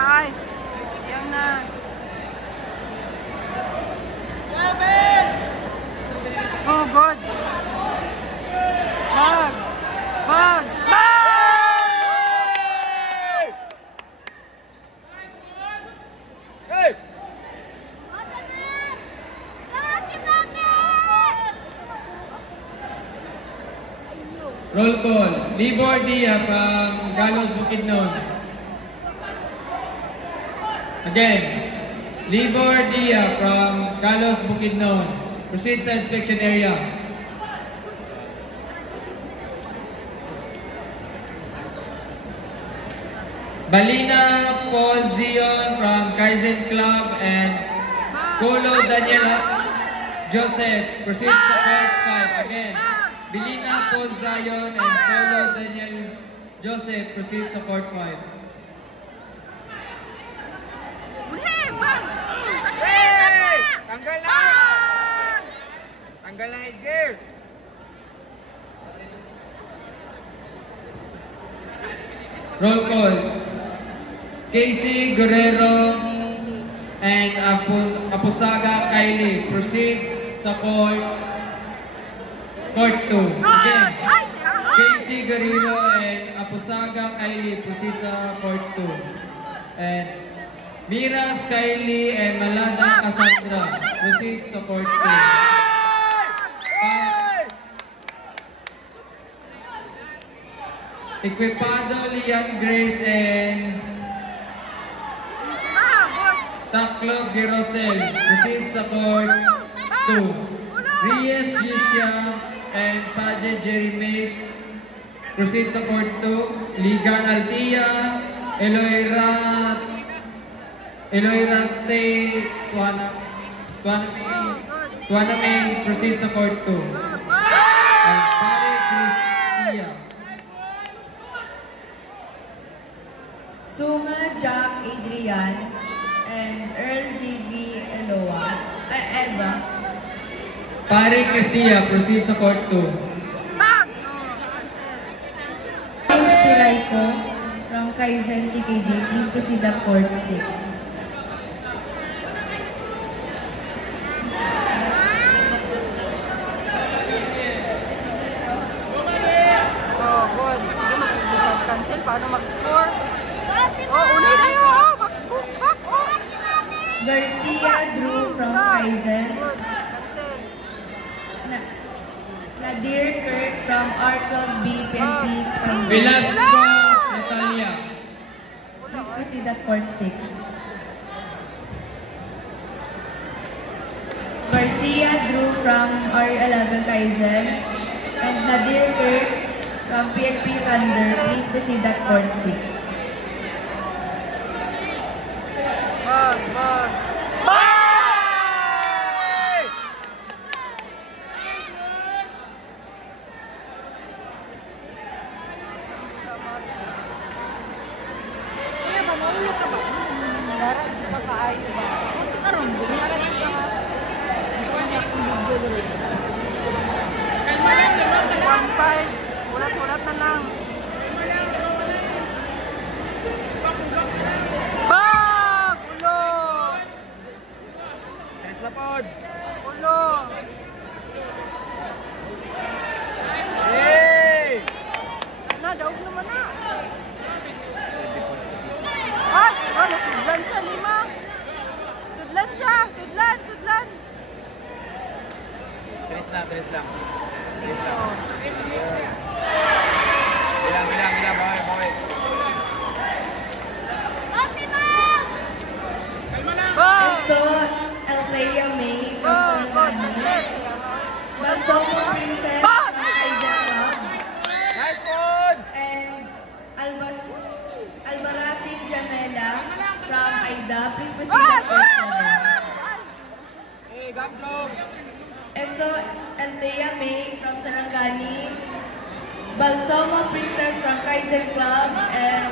ay. Yan na. Oh, good. Bag. Bag. Hey! Roll call. Libor Dia from Galos Bukidnon. Again. Libor Dia from Galos Bukidnon. Proceed sa inspection area. Balina Paul Zion from Kaizen Club and Colo Daniel Joseph. Proceed sa court 5. Again. Balina Paul Zion and Colo Daniel Joseph. Proceed sa court 5. Tanggal na! Tanggal na headgear! Roll call. Casey Guerrero and Apusaga Kylie. Proceed sa court 2. Again. Casey Guerrero and Apusaga Kylie. Proceed sa court 2. And Miras Kylie and Malada Cassandra. Proceed sa court 2. Equipado Lian Grace and Taklo Girosel. Proceed sa court 2. Reyes Yisha and Paje Jeremy. Proceed sa court 2. Ligan Altia, Eloira Te Tuana May. Proceed sa court 2. And Pare Cristia. Sunga Jack Adrian and Earl J.B. Eva. Pare Cristia, proceed sa court 2. Prince Siraiko from Kaizen TKD, please proceed to court 6. Oh, good. Hindi mag-cancel. Paano mag-score? Oh, unay na yun. Oh, back. Oh. Garcia Drew from Kaizen. Good. Cancel. Nadir Kirk from R12B PNP. Velasco Natalia. Please proceed at court 6. Garcia Drew from R11 Kaizen and Nadir Kirk from PNP Thunder. Please proceed at court 6. Bag. Kaya ba, maulog ka ba? Darat ka kaayo ba? Huwag ka karoon, darat ka ha. Gusto niya akong bigyo. 1-5. Ulat na lang. Bag! Ulo! Tres na pod! Ulo! Hey! Daog naman na. Ay! Nasudlan siya, Lima. Sudlan siya! Sudlan! Tres lang. Oh. Bilang, baway. Bag! Esto Alclea May from Sarangani. Balsomo Princess from Kaizen Club. Nice one! And Albaracin Jamela from Aida. Please proceed at court 7. Hey, Gamjong! Esto Althea May from Sarangani. Balsomo Princess from Kaizen Club and